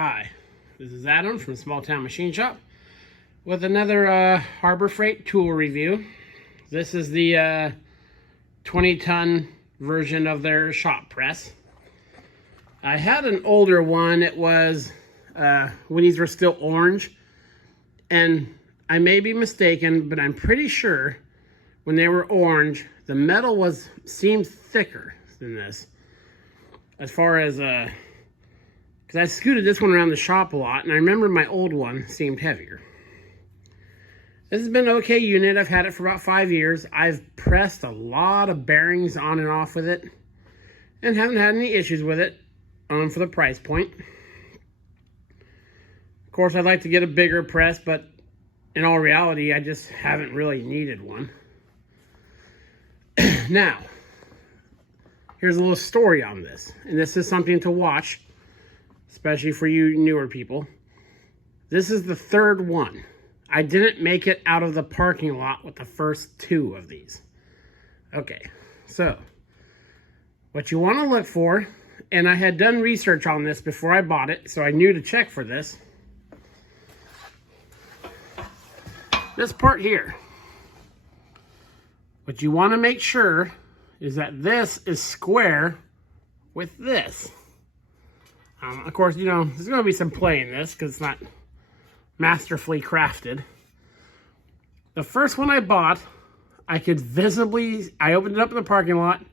Hi, this is Adam from Small Town Machine Shop with another Harbor Freight tool review. This is the 20-ton version of their shop press. I had an older one. It was when these were still orange, and I may be mistaken, but I'm pretty sure when they were orange, the metal seemed thicker than this. As far as because I scooted this one around the shop a lot, and I remember my old one seemed heavier. This has been an okay unit. I've had it for about 5 years. I've pressed a lot of bearings on and off with it, and haven't had any issues with it for the price point. Of course, I'd like to get a bigger press, but in all reality, I just haven't really needed one. Now, here's a little story on this, and this is something to watch, especially for you newer people. This is the third one. I didn't make it out of the parking lot with the first two of these. Okay, so what you want to look for, and I had done research on this before I bought it, so I knew to check for this. This part here. What you want to make sure is that this is square with this. Of course, you know, there's going to be some play in this because it's not masterfully crafted. The first one I bought, I opened it up in the parking lot,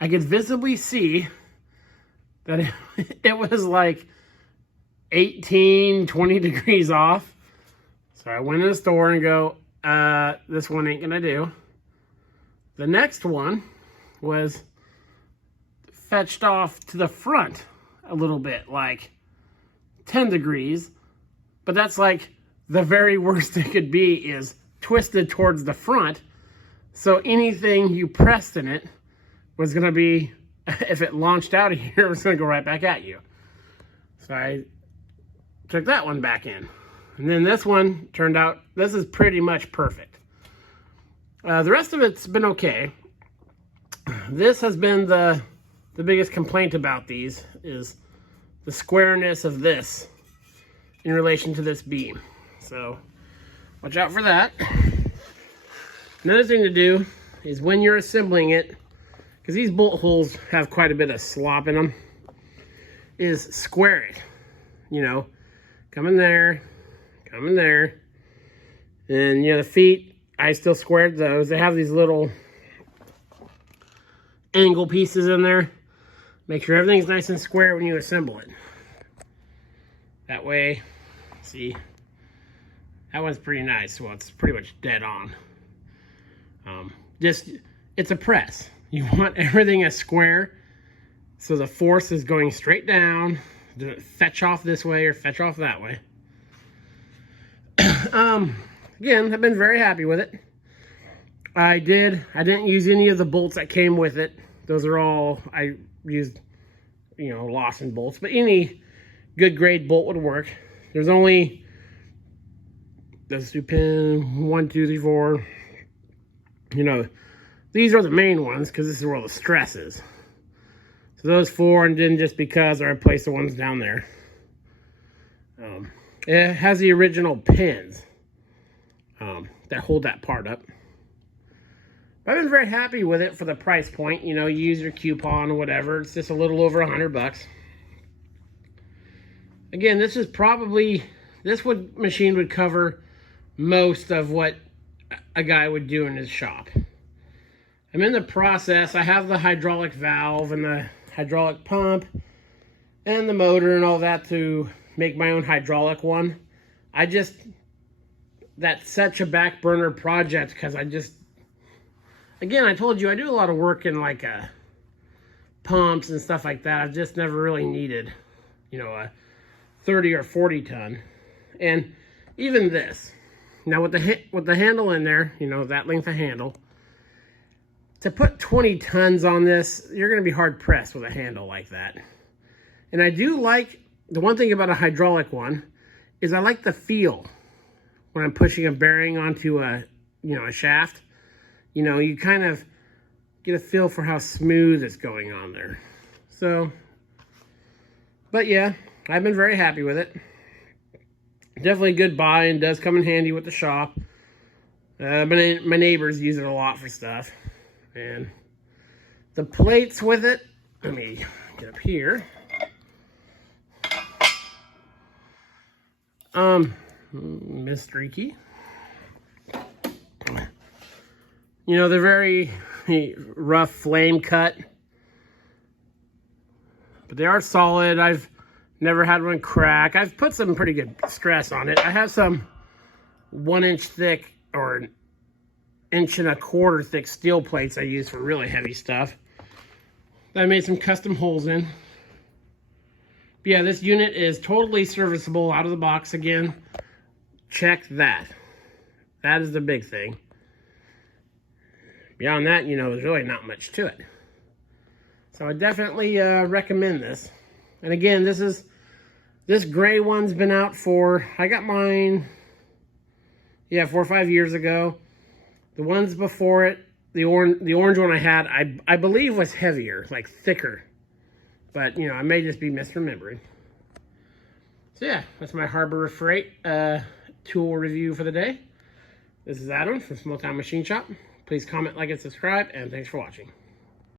I could visibly see that it was like 18, 20 degrees off. So I went in the store and go, this one ain't gonna do. The next one was fetched off to the front a little bit, like 10 degrees. But that's like the very worst it could be, is twisted towards the front. So anything you pressed in it was gonna be, if it launched out of here, it was gonna go right back at you. So I took that one back in. And then this one turned out, this is pretty much perfect. The rest of it's been okay. This has been the biggest complaint about these, is the squareness of this in relation to this beam. So watch out for that. Another thing to do is when you're assembling it, because these bolt holes have quite a bit of slop in them, is square it. You know, come in there, and you know, the feet, I still squared those. They have these little angle pieces in there. Make sure everything's nice and square when you assemble it. That way, see, that one's pretty nice. Well, it's pretty much dead on. It's a press. You want everything as square, so the force is going straight down. Doesn't fetch off this way or fetch off that way. Again, I've been very happy with it. I didn't use any of the bolts that came with it. Those are all, I used, you know, Lawson bolts, but any good grade bolt would work. There's only, let's do pin 1, 2, 3, 4. You know, these are the main ones because this is where all the stress is. So those 4, and then just because I replaced the ones down there. It has the original pins that hold that part up. I've been very happy with it for the price point. You know, you use your coupon or whatever. It's just a little over $100. Again, this machine would cover most of what a guy would do in his shop. I'm in the process. I have the hydraulic valve and the hydraulic pump and the motor and all that to make my own hydraulic one. That's such a back burner project because again, I told you I do a lot of work in like pumps and stuff like that. I've just never really needed, you know, a 30 or 40 ton. And even this, now with the handle in there, you know, that length of handle, to put 20 tons on this, you're going to be hard pressed with a handle like that. And I do like, the one thing about a hydraulic one is I like the feel when I'm pushing a bearing onto a shaft. You know, you kind of get a feel for how smooth it's going on there. So, but yeah, I've been very happy with it. Definitely a good buy and does come in handy with the shop. But my neighbors use it a lot for stuff. And the plates with it, let me get up here. Mystery key. You know, they're very rough flame cut. But they are solid. I've never had one crack. I've put some pretty good stress on it. I have some 1 inch thick or 1 1/4 inch thick steel plates I use for really heavy stuff. I made some custom holes in. But yeah, this unit is totally serviceable out of the box again. Check that. That is the big thing. Beyond that, you know, there's really not much to it. So I definitely recommend this. And again, this gray one's been out for, I got mine, yeah, 4 or 5 years ago. The ones before it, the orange one I had, I believe was heavier, like thicker. But, you know, I may just be misremembering. So yeah, that's my Harbor Freight tool review for the day. This is Adam from Small Town Machine Shop. Please comment, like, and subscribe, and thanks for watching.